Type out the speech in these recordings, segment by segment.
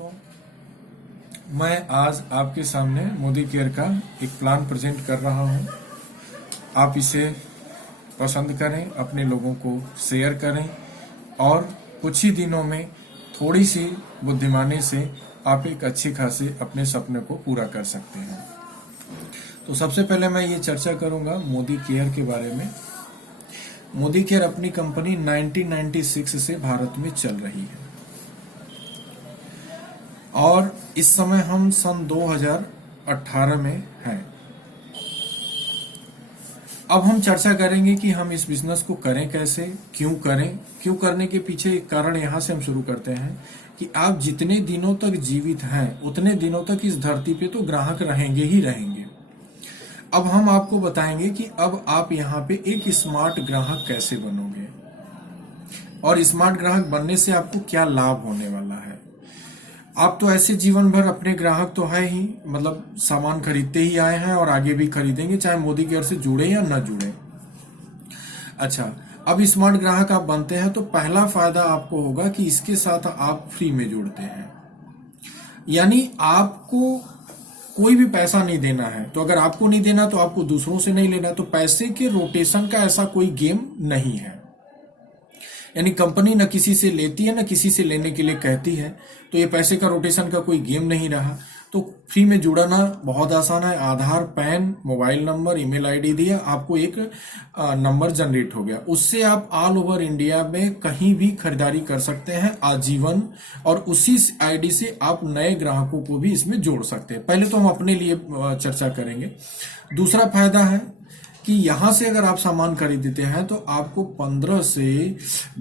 तो मैं आज आपके सामने मोदी केयर का एक प्लान प्रेजेंट कर रहा हूं। आप इसे पसंद करें, अपने लोगों को शेयर करें और कुछ ही दिनों में थोड़ी सी बुद्धिमानी से आप एक अच्छी खासी अपने सपने को पूरा कर सकते हैं। तो सबसे पहले मैं ये चर्चा करूंगा मोदी केयर के बारे में। मोदी केयर अपनी कंपनी 1996 से भारत में चल रही है और इस समय हम सन 2018 में हैं। अब हम चर्चा करेंगे कि हम इस बिजनेस को करें कैसे, क्यों करें। क्यों करने के पीछे एक कारण यहां से हम शुरू करते हैं कि आप जितने दिनों तक जीवित हैं उतने दिनों तक इस धरती पे तो ग्राहक रहेंगे ही रहेंगे। अब हम आपको बताएंगे कि अब आप यहाँ पे एक स्मार्ट ग्राहक कैसे बनोगे और स्मार्ट ग्राहक बनने से आपको क्या लाभ होने वाला है। आप तो ऐसे जीवन भर अपने ग्राहक तो है ही, मतलब सामान खरीदते ही आए हैं और आगे भी खरीदेंगे, चाहे मोदी केयर से जुड़े या न जुड़े। अच्छा, अब स्मार्ट ग्राहक आप बनते हैं तो पहला फायदा आपको होगा कि इसके साथ आप फ्री में जुड़ते हैं, यानी आपको कोई भी पैसा नहीं देना है। तो अगर आपको नहीं देना तो आपको दूसरों से नहीं लेना। तो पैसे के रोटेशन का ऐसा कोई गेम नहीं है, यानी कंपनी न किसी से लेती है न किसी से लेने के लिए कहती है। तो ये पैसे का रोटेशन का कोई गेम नहीं रहा। तो फ्री में जुड़ना बहुत आसान है। Aadhaar, PAN, mobile number, email ID दिया, आपको एक नंबर जनरेट हो गया। उससे आप ऑल ओवर इंडिया में कहीं भी खरीदारी कर सकते हैं आजीवन, और उसी आईडी से आप नए ग्राहकों को भी इसमें जोड़ सकते हैं। पहले तो हम अपने लिए चर्चा करेंगे। दूसरा फायदा है कि यहां से अगर आप सामान खरीदते हैं तो आपको 15 से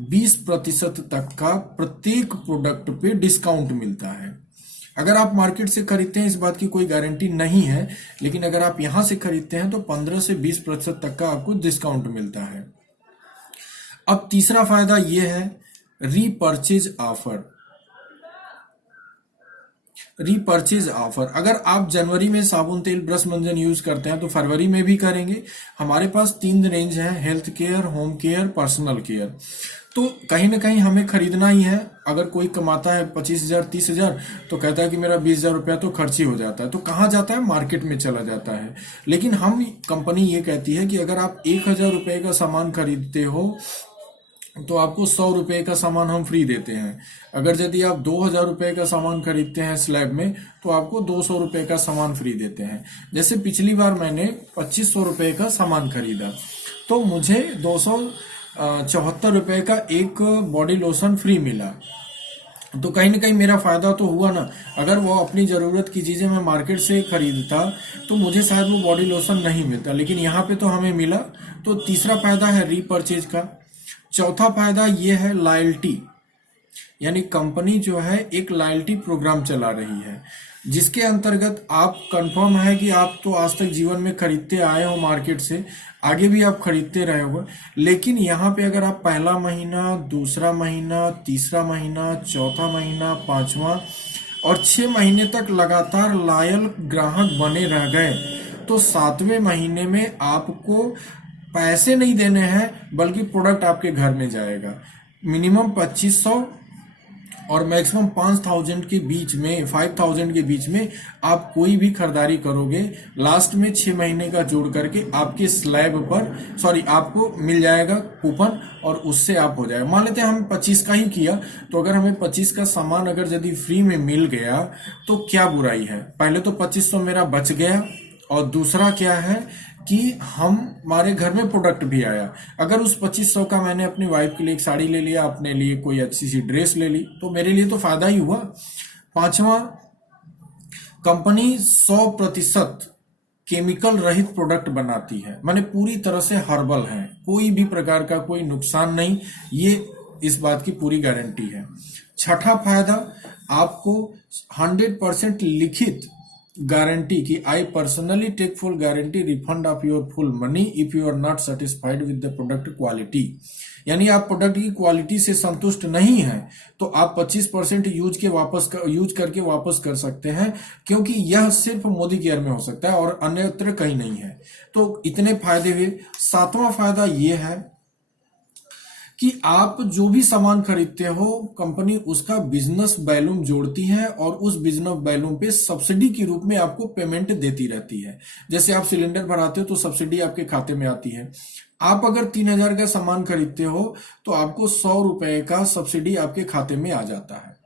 20% तक का प्रत्येक प्रोडक्ट पे डिस्काउंट मिलता है। अगर आप मार्केट से खरीदते हैं इस बात की कोई गारंटी नहीं है, लेकिन अगर आप यहां से खरीदते हैं तो 15 से 20% तक का आपको डिस्काउंट मिलता है। अब तीसरा फायदा यह है रीपर्चेज ऑफर। रीपर्चेज ऑफर, अगर आप जनवरी में साबुन, तेल, ब्रश, मंजन यूज करते हैं तो फरवरी में भी करेंगे। हमारे पास 3 रेंज है, health care, home care, personal care. तो कहीं ना कहीं हमें खरीदना ही है। अगर कोई कमाता है 25,000 30,000 तो कहता है कि मेरा 20,000 रुपया तो खर्च ही हो जाता है, तो कहाँ जाता है, मार्केट में चला जाता है। लेकिन हम कंपनी ये कहती है कि अगर आप 1,000 रुपये का सामान खरीदते हो तो आपको 100 रुपये का सामान हम फ्री देते हैं। अगर यदि आप 2,000 रुपये का सामान खरीदते हैं स्लैब में तो आपको 200 रुपये का सामान फ्री देते हैं। जैसे पिछली बार मैंने 2500 रुपये का सामान खरीदा तो मुझे 274 रुपये का एक बॉडी लोशन फ्री मिला। तो कहीं ना कहीं मेरा फायदा तो हुआ ना। अगर वो अपनी जरूरत की चीजें मैं मार्केट से खरीदता तो मुझे शायद वो बॉडी लोशन नहीं मिलता, लेकिन यहाँ पे तो हमें मिला। तो तीसरा फायदा है रीपर्चेज का। चौथा फायदा ये है लॉयल्टी, यानी कंपनी जो है एक लॉयल्टी प्रोग्राम चला रही है जिसके अंतर्गत आप कंफर्म है कि आप तो आज तक जीवन में खरीदते आए हो मार्केट से, आगे भी आप खरीदते रहे हो। लेकिन यहाँ पे अगर आप पहला महीना, दूसरा महीना, तीसरा महीना, चौथा महीना, 5वां और 6 महीने तक लगातार लॉयल ग्राहक बने रह गए तो 7वें महीने में आपको पैसे नहीं देने हैं बल्कि प्रोडक्ट आपके घर में जाएगा। मिनिमम 2500 और मैक्सिमम 5,000 के बीच में, 5,000 के बीच में आप कोई भी खरीदारी करोगे, लास्ट में 6 महीने का जोड़ करके आपके स्लैब पर आपको मिल जाएगा कूपन और उससे आप हो जाएगा। मान लेते हैं हम 25 का ही किया, तो अगर हमें 25 का सामान अगर यदि फ्री में मिल गया तो क्या बुराई है। पहले तो 2500 मेरा बच गया और दूसरा क्या है कि हमारे घर में प्रोडक्ट भी आया। अगर उस 2500 का मैंने अपनी वाइफ के लिए एक साड़ी ले लिया, अपने लिए कोई अच्छी सी ड्रेस ले ली, तो मेरे लिए तो फायदा ही हुआ। 5वां, कंपनी 100% केमिकल रहित प्रोडक्ट बनाती है, माने पूरी तरह से हर्बल है, कोई भी प्रकार का कोई नुकसान नहीं, ये इस बात की पूरी गारंटी है। छठा फायदा, आपको 100% लिखित गारंटी की I personally take full guarantee refund of your full money if you are not satisfied with the product quality. यानी आप प्रोडक्ट की क्वालिटी से संतुष्ट नहीं है तो आप 25% यूज करके वापस कर सकते हैं, क्योंकि यह सिर्फ मोदी केयर में हो सकता है और अन्यत्र कहीं नहीं है। तो इतने फायदे हुए। 7वां फायदा यह है कि आप जो भी सामान खरीदते हो कंपनी उसका बिजनेस वैल्यूम जोड़ती है और उस बिजनेस वैल्यूम पे सब्सिडी के रूप में आपको पेमेंट देती रहती है। जैसे आप सिलेंडर भराते हो तो सब्सिडी आपके खाते में आती है। आप अगर 3,000 का सामान खरीदते हो तो आपको 100 रुपए का सब्सिडी आपके खाते में आ जाता है।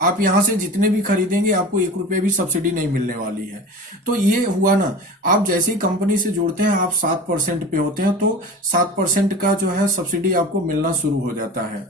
आप यहां से जितने भी खरीदेंगे आपको 1 रुपए भी सब्सिडी नहीं मिलने वाली है। तो ये हुआ ना, आप जैसे ही कंपनी से जुड़ते हैं आप 7% पे होते हैं तो 7% का जो है सब्सिडी आपको मिलना शुरू हो जाता है।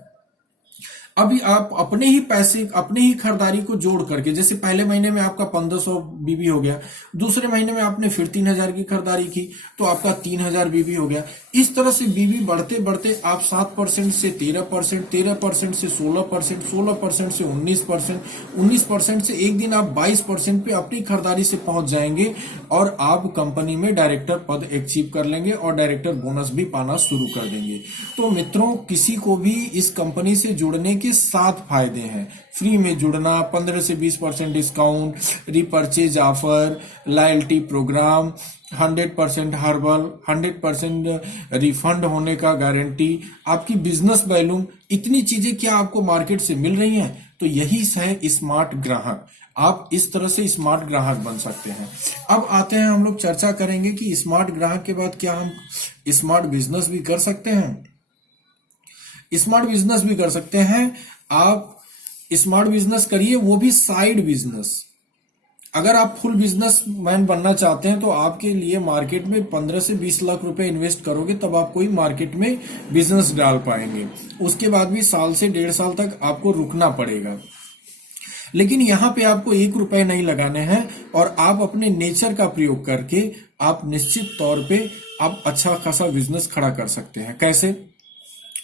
अभी आप अपने ही पैसे अपने ही खरीदारी को जोड़ करके, जैसे पहले महीने में आपका 1500 बीबी हो गया, दूसरे महीने में आपने फिर 3,000 की खरीदारी की तो आपका 3,000 बीबी हो गया। इस तरह से बीबी बढ़ते बढ़ते आप 7% से 13%, 13% से 16%, 16% से 19%, 19% से एक दिन आप 22% पे अपनी खरीदारी से पहुंच जाएंगे और आप कंपनी में डायरेक्टर पद अचीव कर लेंगे और डायरेक्टर बोनस भी पाना शुरू कर देंगे। तो मित्रों, किसी को भी इस कंपनी से जुड़ने के 7 फायदे हैं। फ्री में जुड़ना, 15 से 20% discount, repurchase offer, loyalty program, 100% herbal, 100% refund होने का गारंटी, आपकी बिजनेस वैल्यूम, इतनी चीजें क्या आपको मार्केट से मिल रही हैं। तो यही है स्मार्ट ग्राहक। आप इस तरह से स्मार्ट ग्राहक बन सकते हैं। अब आते हैं, हम लोग चर्चा करेंगे कि स्मार्ट ग्राहक के बाद क्या हम स्मार्ट बिजनेस भी कर सकते हैं। स्मार्ट बिजनेस भी कर सकते हैं। आप स्मार्ट बिजनेस करिए, वो भी साइड बिजनेस। अगर आप फुल बिजनेस मैन बनना चाहते हैं तो आपके लिए मार्केट में 15 से 20 लाख रुपए इन्वेस्ट करोगे तब आप कोई मार्केट में बिजनेस डाल पाएंगे। उसके बाद भी साल से 1.5 साल तक आपको रुकना पड़ेगा। लेकिन यहां पे आपको 1 रुपए नहीं लगाने हैं और आप अपने नेचर का प्रयोग करके आप निश्चित तौर पे आप अच्छा खासा बिजनेस खड़ा कर सकते हैं। कैसे?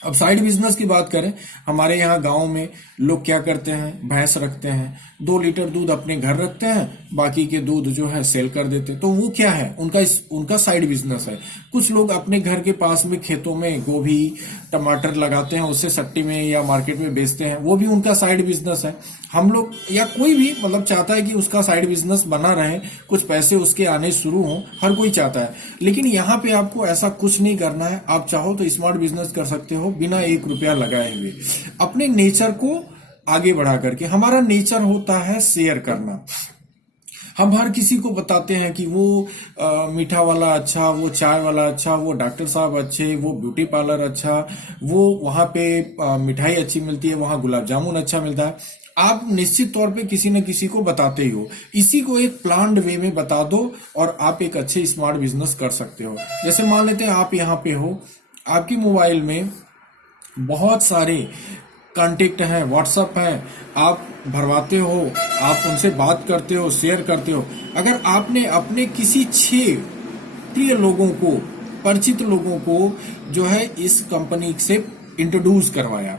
अब साइड बिजनेस की बात करें, हमारे यहाँ गांव में लोग क्या करते हैं, भैंस रखते हैं, 2 लीटर दूध अपने घर रखते हैं, बाकी के दूध जो है सेल कर देते हैं। तो वो क्या है, उनका साइड बिजनेस है। कुछ लोग अपने घर के पास में खेतों में गोभी टमाटर लगाते हैं, उससे सट्टी में या मार्केट में बेचते हैं, वो भी उनका साइड बिजनेस है। हम लोग या कोई भी मतलब चाहता है कि उसका साइड बिजनेस बना रहे, कुछ पैसे उसके आने शुरू हों, हर कोई चाहता है। लेकिन यहाँ पे आपको ऐसा कुछ नहीं करना है। आप चाहो तो स्मार्ट बिजनेस कर सकते हो बिना 1 रुपया लगाए हुए, अपने नेचर को आगे बढ़ा करके। हमारा नेचर होता है शेयर करना। हम हर किसी को बताते हैं कि वो मीठा वाला अच्छा, वो चाय वाला अच्छा, वो डॉक्टर साहब अच्छे, वो ब्यूटी पार्लर अच्छा, वो वहां पे मिठाई अच्छी मिलती है, वहां गुलाब जामुन अच्छा मिलता है। आप निश्चित तौर पे किसी न किसी को बताते ही हो। इसी को एक प्लान्ड वे में बता दो और आप एक अच्छे स्मार्ट बिजनेस कर सकते हो। जैसे मान लेते हैं आप यहाँ पे हो, आपकी मोबाइल में बहुत सारे कांटेक्ट हैं, व्हाट्सएप है, आप भरवाते हो, आप उनसे बात करते हो, शेयर करते हो। अगर आपने अपने किसी 6 प्रिय लोगों को, परिचित लोगों को जो है इस कंपनी से इंट्रोड्यूस करवाया,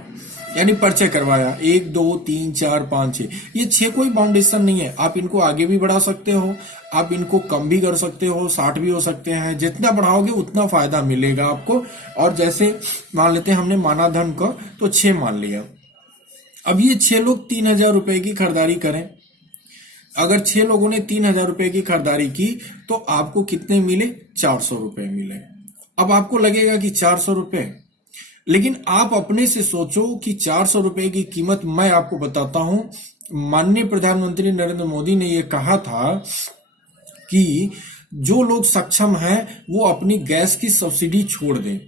यानी परिचय करवाया, 1 2 3 4 5 6, ये 6 कोई बाउंडेशन नहीं है। आप इनको आगे भी बढ़ा सकते हो, आप इनको कम भी कर सकते हो, 60 भी हो सकते हैं। जितना बढ़ाओगे उतना फायदा मिलेगा आपको। और जैसे मान लेते हैं हमने माना धन का तो 6 मान लिया। अब ये 6 लोग 3,000 रुपए की खरीदारी करें। अगर 6 लोगों ने 3,000 रुपए की खरीदारी की तो आपको कितने मिले, 400 रुपए मिले। अब आपको लगेगा कि 400 रुपए, लेकिन आप अपने से सोचो कि 400 रुपए की कीमत मैं आपको बताता हूं। माननीय प्रधानमंत्री नरेंद्र मोदी ने यह कहा था कि जो लोग सक्षम हैं वो अपनी गैस की सब्सिडी छोड़ दें।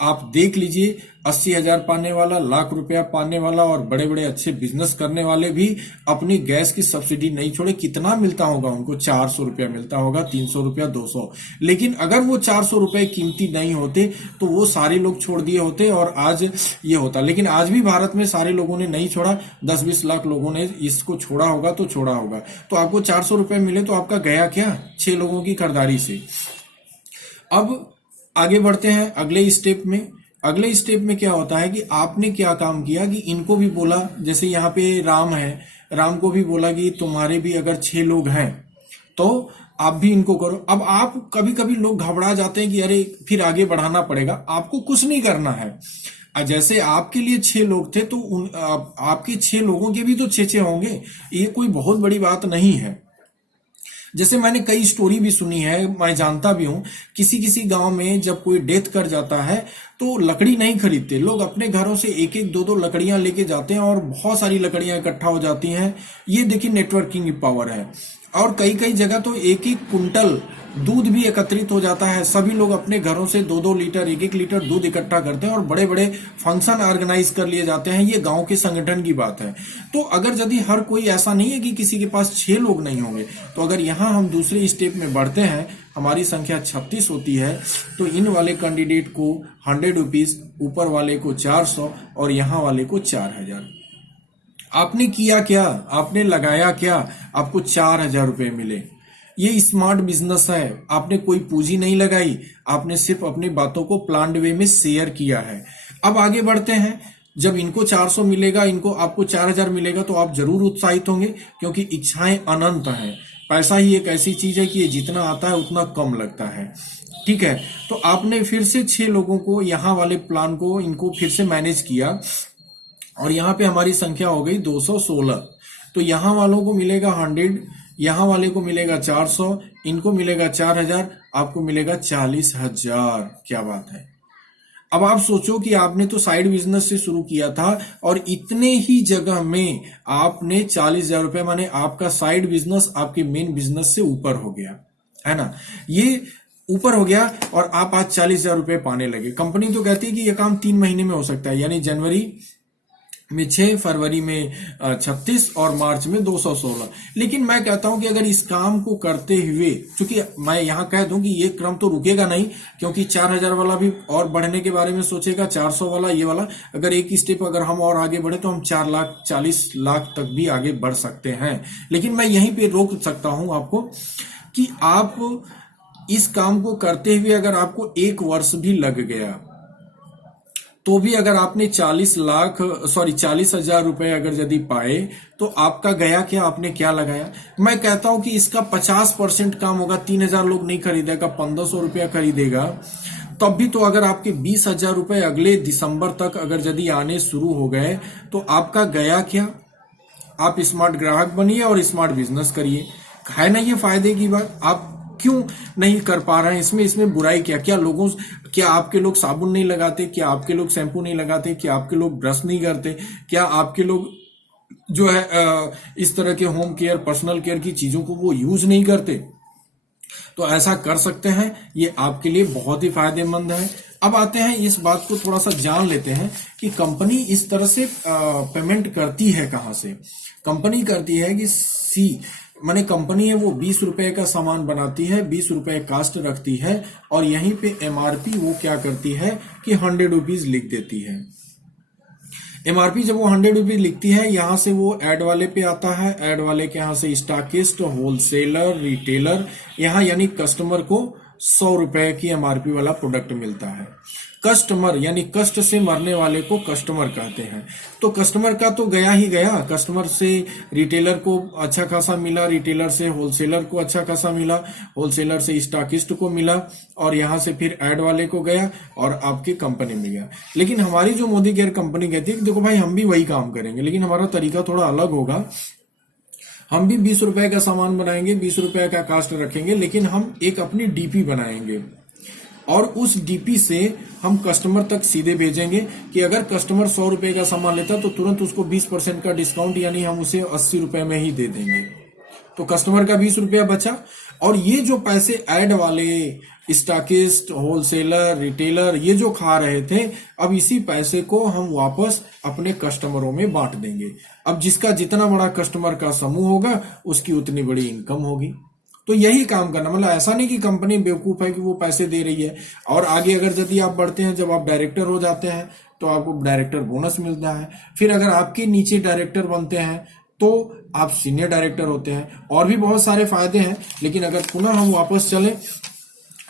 आप देख लीजिए, 80,000 पाने वाला, लाख रुपया पाने वाला और बड़े बड़े अच्छे बिजनेस करने वाले भी अपनी गैस की सब्सिडी नहीं छोड़े। कितना मिलता होगा उनको, 400 रुपया मिलता होगा, 300 रुपया, 200। लेकिन अगर वो 400 रुपए कीमती नहीं होते तो वो सारे लोग छोड़ दिए होते और आज ये होता। लेकिन आज भी भारत में सारे लोगों ने नहीं छोड़ा, 10-20 लाख लोगों ने इसको छोड़ा होगा तो छोड़ा होगा। तो आपको 400 रुपए मिले तो आपका गया क्या, 6 लोगों की खरीदारी से। अब आगे बढ़ते हैं अगले स्टेप में। अगले स्टेप में क्या होता है कि आपने क्या काम किया कि इनको भी बोला, जैसे यहाँ पे राम है, राम को भी बोला कि तुम्हारे भी अगर 6 लोग हैं तो आप भी इनको करो। अब आप कभी कभी लोग घबरा जाते हैं कि अरे फिर आगे बढ़ाना पड़ेगा। आपको कुछ नहीं करना है। जैसे आपके लिए 6 लोग थे तो आपके 6 लोगों के भी तो 6 होंगे। ये कोई बहुत बड़ी बात नहीं है। जैसे मैंने कई स्टोरी भी सुनी है, मैं जानता भी हूं, किसी किसी गांव में जब कोई डेथ कर जाता है तो लकड़ी नहीं खरीदते लोग, अपने घरों से एक एक दो दो लकड़ियां लेके जाते हैं और बहुत सारी लकड़ियां इकट्ठा हो जाती हैं। ये देखिए नेटवर्किंग की पावर है। और कई कई जगह तो एक एक कुंटल दूध भी एकत्रित हो जाता है। सभी लोग अपने घरों से 2-2 लीटर 1-1 लीटर दूध इकट्ठा करते हैं और बड़े बड़े फंक्शन ऑर्गेनाइज कर लिए जाते हैं। ये गांव के संगठन की बात है। तो अगर यदि हर कोई, ऐसा नहीं है कि किसी के पास 6 लोग नहीं होंगे, तो अगर यहाँ हम दूसरे स्टेप में बढ़ते हैं, हमारी संख्या 36 होती है, तो इन वाले कैंडिडेट को 100 रुपीज, ऊपर वाले को 400 और यहाँ वाले को 4000। आपने किया क्या, आपने लगाया क्या, आपको 4000 रुपये मिले। ये स्मार्ट बिजनेस है। आपने कोई पूंजी नहीं लगाई, आपने सिर्फ अपनी बातों को प्लान्ड वे में शेयर किया है। अब आगे बढ़ते हैं। जब इनको 400 मिलेगा, इनको आपको 4000 मिलेगा, तो आप जरूर उत्साहित होंगे, क्योंकि इच्छाएं अनंत हैं। पैसा ही एक ऐसी चीज है कि ये जितना आता है उतना कम लगता है। ठीक है, तो आपने फिर से 6 लोगों को, यहाँ वाले प्लान को, इनको फिर से मैनेज किया और यहाँ पे हमारी संख्या हो गई 216। तो यहाँ वालों को मिलेगा 100, यहाँ वाले को मिलेगा 400, इनको मिलेगा 4000, आपको मिलेगा 40,000। क्या बात है। अब आप सोचो कि आपने तो साइड बिजनेस से शुरू किया था और इतने ही जगह में आपने 40,000 रुपए, माने आपका साइड बिजनेस आपके मेन बिजनेस से ऊपर हो गया, है ना। ये ऊपर हो गया और आप आज 40,000 रुपए पाने लगे। कंपनी तो कहती है कि यह काम 3 महीने में हो सकता है, यानी जनवरी में 6, फरवरी में 36 और मार्च में 216। लेकिन मैं कहता हूं कि अगर इस काम को करते हुए, क्योंकि मैं यहां कह दूं कि ये क्रम तो रुकेगा नहीं, क्योंकि 4000 वाला भी और बढ़ने के बारे में सोचेगा, 400 वाला, ये वाला, अगर एक स्टेप अगर हम और आगे बढ़े तो हम 4,40,00,000 तक भी आगे बढ़ सकते हैं। लेकिन मैं यहीं पे रोक सकता हूं आपको कि आप इस काम को करते हुए अगर आपको 1 वर्ष भी लग गया, तो भी अगर आपने 40,000 रुपए अगर यदि पाए, तो आपका गया क्या, आपने क्या लगाया। मैं कहता हूं कि इसका 50% काम होगा। 3,000 लोग नहीं खरीदेगा, 1,500 रुपया खरीदेगा, तब भी तो अगर आपके 20,000 रुपए अगले दिसंबर तक अगर यदि आने शुरू हो गए, तो आपका गया क्या। आप स्मार्ट ग्राहक बनिए और स्मार्ट बिजनेस करिए। है ना ये फायदे की बात। आप क्यों नहीं कर पा रहे हैं, इसमें बुराई क्या। क्या आपके लोग साबुन नहीं लगाते, क्या आपके लोग शैम्पू नहीं लगाते, क्या आपके लोग ब्रश नहीं करते, क्या आपके लोग जो है इस तरह के होम केयर, पर्सनल केयर की चीजों को वो यूज नहीं करते। तो ऐसा कर सकते हैं, ये आपके लिए बहुत ही फायदेमंद है। अब आते हैं, इस बात को थोड़ा सा जान लेते हैं कि कंपनी इस तरह से पेमेंट करती है कहां से। कंपनी करती है कि माने कंपनी है वो 20 रुपए का सामान बनाती है, 20 रुपए कास्ट रखती है और यहीं पे एमआरपी वो क्या करती है कि 100 रुपीज लिख देती है। एमआरपी जब वो 100 रुपीज लिखती है, यहां से वो एड वाले पे आता है, एड वाले के यहां से स्टॉकिस्ट, होलसेलर, रिटेलर, यहां यानी कस्टमर को 100 रुपए की एमआरपी वाला प्रोडक्ट मिलता है। कस्टमर यानी कष्ट से मरने वाले को कस्टमर कहते हैं। तो कस्टमर का तो गया ही गया, कस्टमर से रिटेलर को अच्छा खासा मिला, रिटेलर से होलसेलर को अच्छा खासा मिला, होलसेलर से स्टॉकिस्ट को मिला और यहां से फिर एड वाले को गया और आपकी कंपनी में गया। लेकिन हमारी जो मोदी केयर कंपनी कहती है कि देखो भाई हम भी वही काम करेंगे, लेकिन हमारा तरीका थोड़ा अलग होगा। हम भी 20 रुपए का सामान बनाएंगे, 20 रुपए का कास्ट रखेंगे, लेकिन हम एक अपनी डीपी बनाएंगे और उस डीपी से हम कस्टमर तक सीधे भेजेंगे कि अगर कस्टमर 100 रुपए का सामान लेता तो तुरंत उसको 20% का डिस्काउंट, यानी हम उसे 80 रुपए में ही दे देंगे। तो कस्टमर का 20 रुपया बचा और ये जो पैसे ऐड वाले, स्टॉकिस्ट, होलसेलर, रिटेलर ये जो खा रहे थे, अब इसी पैसे को हम वापस अपने कस्टमरों में बांट देंगे। अब जिसका जितना बड़ा कस्टमर का समूह होगा उसकी उतनी बड़ी इनकम होगी। तो यही काम करना, मतलब ऐसा नहीं कि कंपनी बेवकूफ है कि वो पैसे दे रही है। और आगे अगर यदि आप बढ़ते हैं, जब आप डायरेक्टर हो जाते हैं तो आपको डायरेक्टर बोनस मिलता है। फिर अगर आपके नीचे डायरेक्टर बनते हैं तो आप सीनियर डायरेक्टर होते हैं। और भी बहुत सारे फायदे हैं। लेकिन अगर पुनः हम वापस चले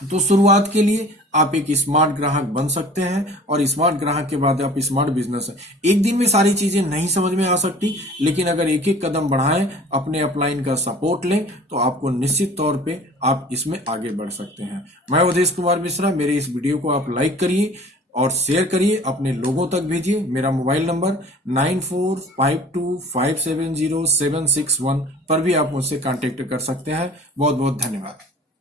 तो शुरुआत के लिए आप एक स्मार्ट ग्राहक बन सकते हैं और स्मार्ट ग्राहक के बाद आप स्मार्ट बिजनेस है। एक दिन में सारी चीजें नहीं समझ में आ सकती, लेकिन अगर एक एक कदम बढ़ाएं, अपने अपलाइन का सपोर्ट लें, तो आपको निश्चित तौर पे आप इसमें आगे बढ़ सकते हैं। मैं उदेश कुमार मिश्रा, मेरे इस वीडियो को आप लाइक करिए और शेयर करिए, अपने लोगों तक भेजिए। मेरा मोबाइल नंबर 9452570761 पर भी आप मुझसे कांटेक्ट कर सकते हैं। बहुत बहुत धन्यवाद।